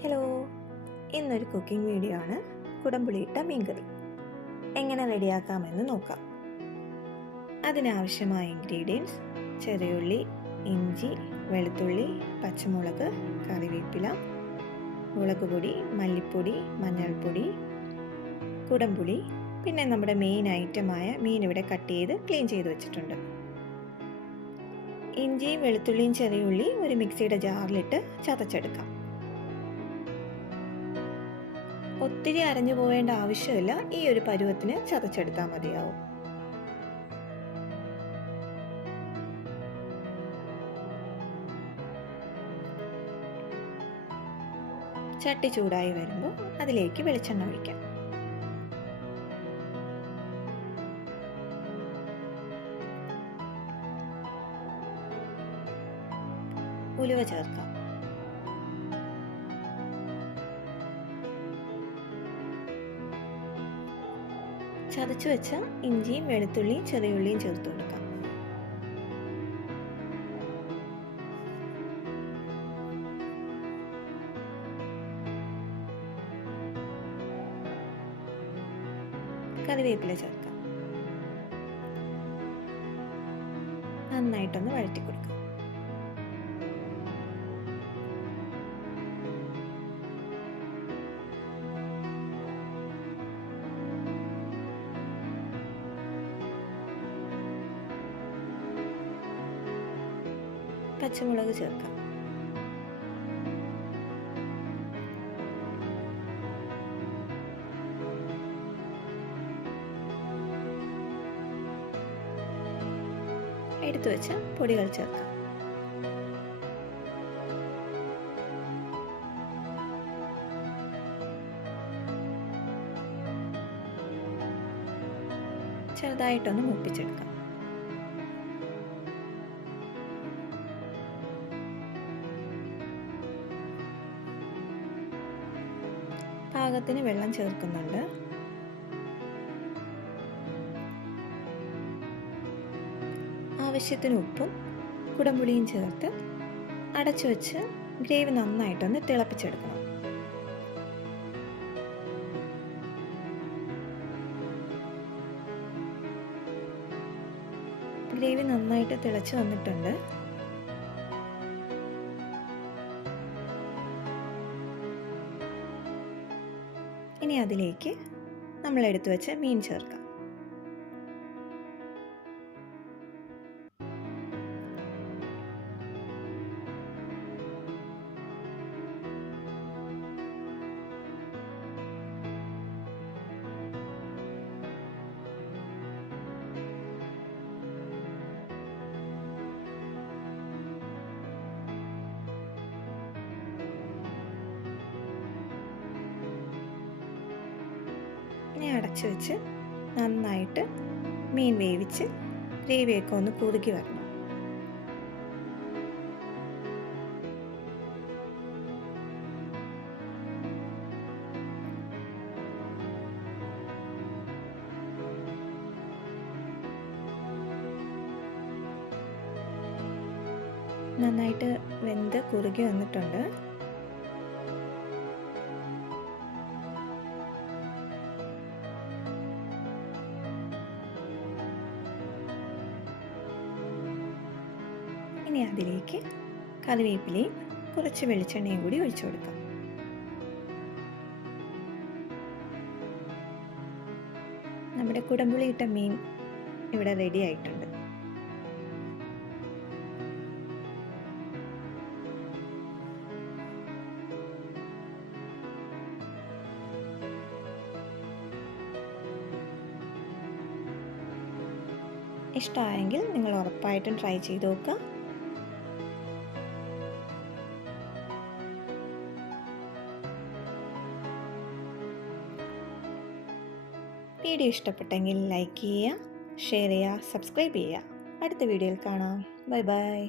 Hello, ഇന്നൊരു cooking video ആണ്. കുടംപുളിയിട്ട മീൻകറി എങ്ങനെ റെഡിയാക്കാമെന്ന് നോക്കാം. അതിനാവശ്യമായ ഇൻഗ്രീഡിയൻസ്: ചെറിയുള്ളി, ഇഞ്ചി, വെളുത്തുള്ളി, പച്ചമുളക്, കറിവേപ്പില, മുളക് പൊടി, മല്ലിപ്പൊടി, മഞ്ഞൾപ്പൊടി, കുടംപുളി, പിന്നെ നമ്മുടെ മെയിൻ ഐറ്റമായ മീൻ ഇവിടെ കട്ട് ചെയ്ത് ക്ലീൻ ചെയ്ത് വെച്ചിട്ടുണ്ട്. ഇഞ്ചിയും വെളുത്തുള്ളിയും ചെറിയുള്ളി ഒരു മിക്സിയുടെ ജാറിലിട്ട് ചതച്ചെടുക്കാം. ഒത്തിരി അരഞ്ഞു പോവേണ്ട ആവശ്യമില്ല, ഈ ഒരു പരുവത്തിന് ചതച്ചെടുത്താൽ മതിയാവും. ചട്ടി ചൂടായി വരുമ്പോൾ അതിലേക്ക് വെളിച്ചെണ്ണ ഒഴിക്കാം. ഉലുവ ചേർക്കാം. ചതച്ചു വെച്ച ഇഞ്ചിയും വെളുത്തുള്ളിയും ചെറിയുള്ളിയും ചേർത്ത് കൊടുക്കാം. കറിവേപ്പില ചേർക്കാം. നന്നായിട്ടൊന്ന് വഴറ്റി കൊടുക്കാം. പച്ചമുളക് ചേർക്കാം. എടുത്തു വെച്ച പൊടികൾ ചേർക്കാം. ചെറുതായിട്ടൊന്ന് മൂപ്പിച്ചെടുക്കാം. പാകത്തിന് വെള്ളം ചേർക്കുന്നുണ്ട്. ആവശ്യത്തിന് ഉപ്പും കുടംപുളിയും ചേർത്ത് അടച്ചു വെച്ച് ഗ്രേവി നന്നായിട്ടൊന്ന് തിളപ്പിച്ചെടുക്കണം. ഗ്രേവി നന്നായിട്ട് തിളച്ച് വന്നിട്ടുണ്ട്. ഇനി അതിലേക്ക് നമ്മൾ എടുത്തു വെച്ച മീൻ ചേർക്കാം. ഇനി അടച്ചു വെച്ച് നന്നായിട്ട് മീൻ വേവിച്ച് ഗ്രേവിയൊക്കെ ഒന്ന് കുറുകി വരണം. നന്നായിട്ട് വെന്ത് കുറുകി വന്നിട്ടുണ്ട്. ഇനി അതിലേക്ക് കറിവേപ്പിലയും കുറച്ച് വെളിച്ചെണ്ണയും കൂടി ഒഴിച്ചു കൊടുക്കാം. നമ്മുടെ കുടംപുളിയിട്ട മീൻ ഇവിടെ റെഡി ആയിട്ടുണ്ട്. ഇഷ്ടമായെങ്കിൽ നിങ്ങൾ ഉറപ്പായിട്ടും ട്രൈ ചെയ്ത് നോക്കുക. വീഡിയോ ഇഷ്ടപ്പെട്ടെങ്കിൽ ലൈക്ക് ചെയ്യുക, ഷെയർ ചെയ്യുക, സബ്സ്ക്രൈബ് ചെയ്യുക. അടുത്ത വീഡിയോയിൽ കാണാം. Bye bye.